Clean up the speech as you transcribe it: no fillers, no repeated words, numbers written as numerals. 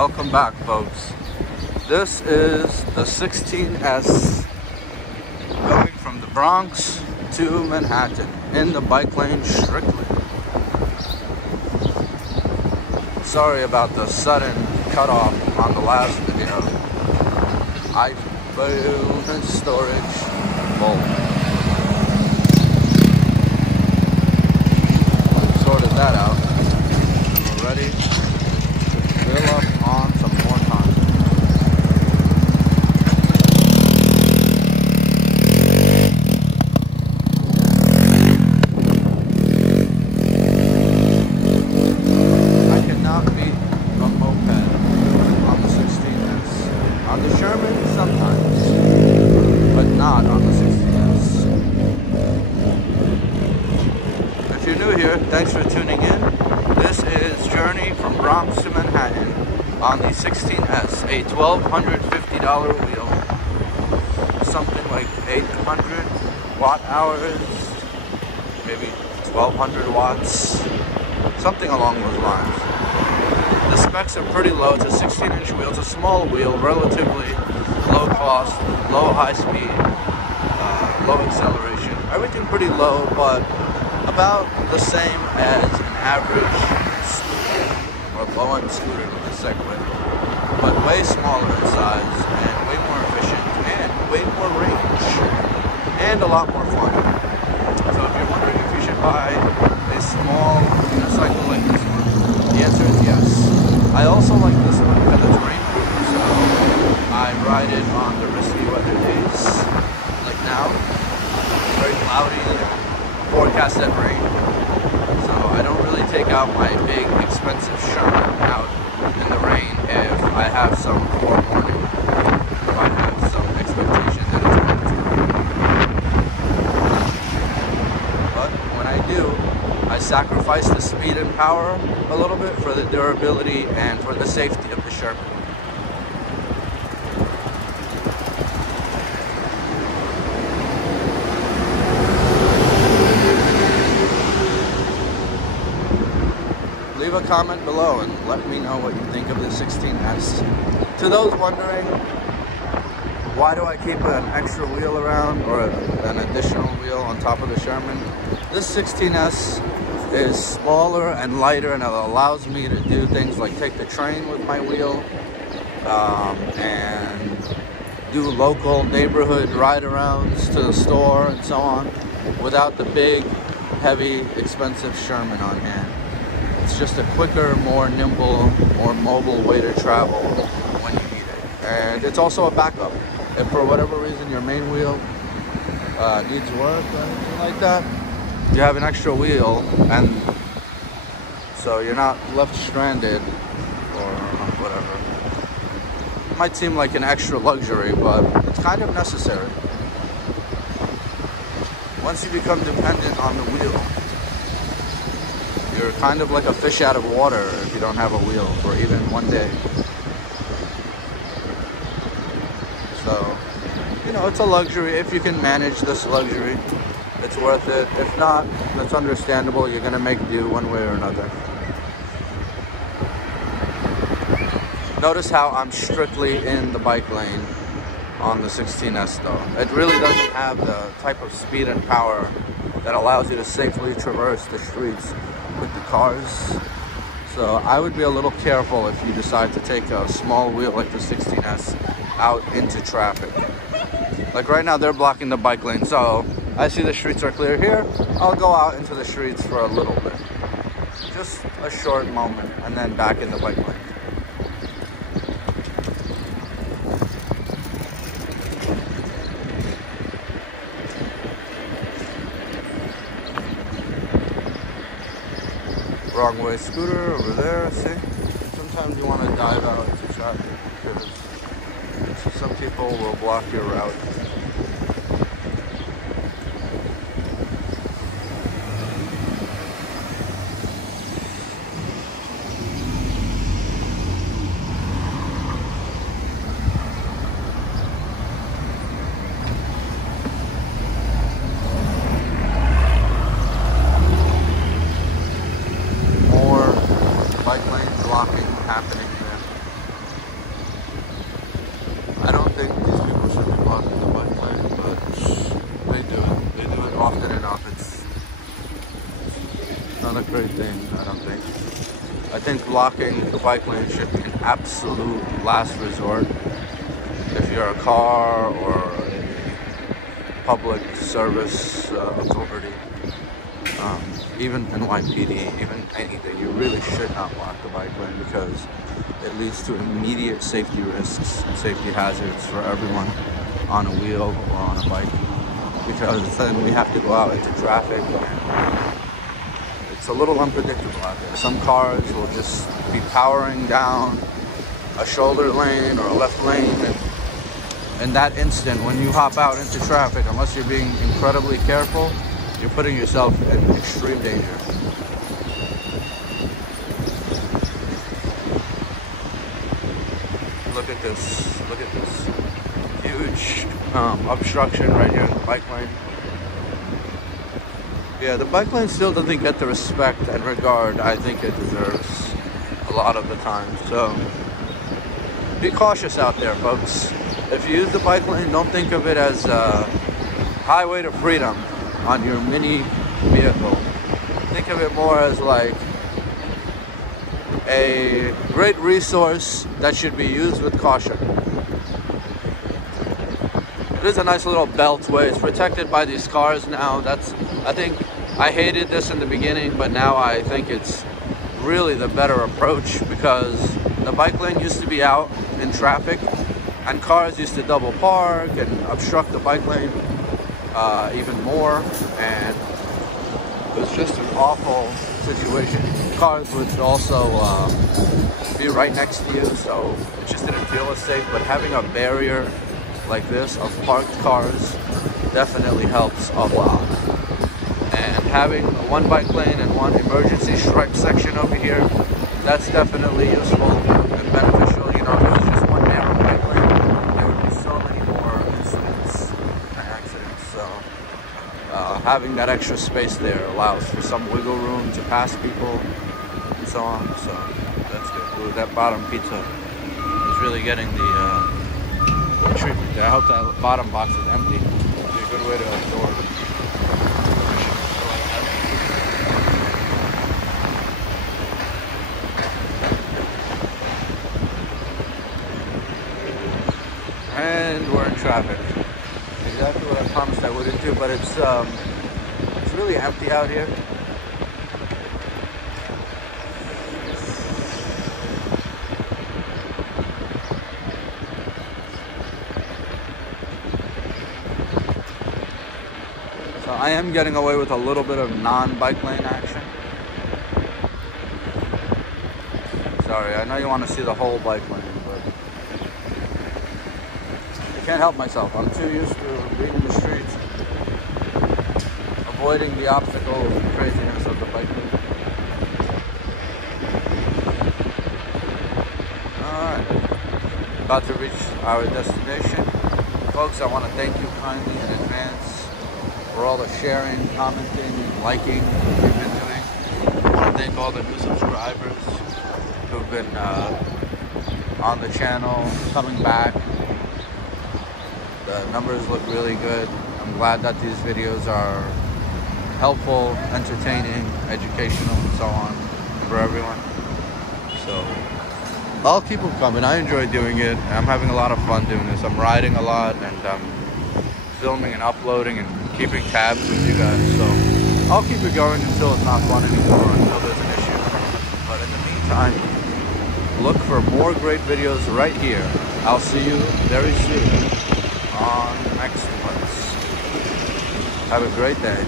Welcome back, folks. This is the 16S going from the Bronx to Manhattan in the bike lane strictly. Sorry about the sudden cutoff on the last video. iPhone storage full. Sorted that out. We're ready to fill up on some more time. I cannot beat a moped on the 16S. On the Sherman, sometimes, but not on the 16S. If you're new here, thanks for tuning in. This is Journey from Bronx to Manhattan on the 16S, a $1,250 wheel, something like 800 watt hours, maybe 1,200 watts, something along those lines. The specs are pretty low. It's a 16-inch wheel. It's a small wheel, relatively low cost, low high speed, low acceleration. Everything pretty low, but about the same as an average scooter or low-end scooter with a Segway, but way smaller in size and way more efficient and way more range and a lot more fun. So if you're wondering if you should buy a small unicycle like this one, the answer is yes. I also like this one because it's rainproof, so I ride it on the risky weather days like now. Very cloudy, forecasted rain, so I don't really take out my big expensive Sherman out in the rain if I have some forewarning, if I have some expectation that it's going to rain. But when I do, I sacrifice the speed and power a little bit for the durability and for the safety of the Sherman. Leave a comment below and let me know what you think of the 16S. To those wondering, why do I keep an extra wheel around or an additional wheel on top of the Sherman? This 16S is smaller and lighter, and it allows me to do things like take the train with my wheel and do local neighborhood ride-arounds to the store and so on without the big, heavy, expensive Sherman on hand. It's just a quicker, more nimble, more mobile way to travel when you need it. And it's also a backup. If for whatever reason your main wheel needs work or anything like that, you have an extra wheel, and so you're not left stranded or whatever. It might seem like an extra luxury, but it's kind of necessary. Once you become dependent on the wheel, you're kind of like a fish out of water if you don't have a wheel for even one day. So, you know, it's a luxury. If you can manage this luxury, it's worth it. If not, that's understandable. You're going to make do one way or another. Notice how I'm strictly in the bike lane on the 16S though. It really doesn't have the type of speed and power that allows you to safely traverse the streets with the cars. So I would be a little careful if you decide to take a small wheel like the 16S out into traffic. Like right now they're blocking the bike lane, so I see the streets are clear here. I'll go out into the streets for a little bit. Just a short moment and then back in the bike lane. Wrong way scooter over there, see? Sometimes you want to dive out into traffic because some people will block your route. Bike lane blocking happening there. don't think. I think blocking the bike lane should be an absolute last resort. If you're a car or a public service authority, even NYPD, even anything, you really should not block the bike lane because it leads to immediate safety risks and safety hazards for everyone on a wheel or on a bike. Because then we have to go out into traffic and it's a little unpredictable out there. Some cars will just be powering down a shoulder lane or a left lane, and in that instant when you hop out into traffic, unless you're being incredibly careful, you're putting yourself in extreme danger. Look at this huge obstruction right here in the bike lane. Yeah, the bike lane still doesn't get the respect and regard I think it deserves a lot of the time. So be cautious out there, folks. If you use the bike lane, don't think of it as a highway to freedom on your mini vehicle. Think of it more as like a great resource that should be used with caution. It is a nice little beltway. It's protected by these cars now. I hated this in the beginning, but now I think it's really the better approach because the bike lane used to be out in traffic and cars used to double park and obstruct the bike lane even more, and it was just an awful situation. Cars would also be right next to you, so it just didn't feel as safe. But having a barrier like this of parked cars definitely helps a lot. And having one bike lane and one emergency stripe section over here, that's definitely useful and beneficial. You know, if it was just one narrow bike lane, there would be so many more incidents and accidents. So having that extra space there allows for some wiggle room to pass people and so on. So that's good. Ooh, that bottom pizza is really getting the treatment there. I hope that bottom box is empty. It'd be a good way to absorb. And we're in traffic. Exactly what I promised I wouldn't do, but it's really empty out here. So I am getting away with a little bit of non-bike lane action. Sorry, I know you want to see the whole bike lane, but I can't help myself. I'm too used to being in the streets, avoiding the obstacles and craziness of the bike lane. Alright, about to reach our destination. Folks, I want to thank you kindly in advance for all the sharing, commenting, and liking you've been doing. I want to thank all the new subscribers who've been on the channel, coming back. The numbers look really good. I'm glad that these videos are helpful, entertaining, educational, and so on for everyone. So I'll keep them coming. I enjoy doing it. I'm having a lot of fun doing this. I'm riding a lot and I'm filming and uploading and keeping tabs with you guys. So I'll keep it going until it's not fun anymore, until there's an issue. But in the meantime, look for more great videos right here. I'll see you very soon on the next ones. Have a great day.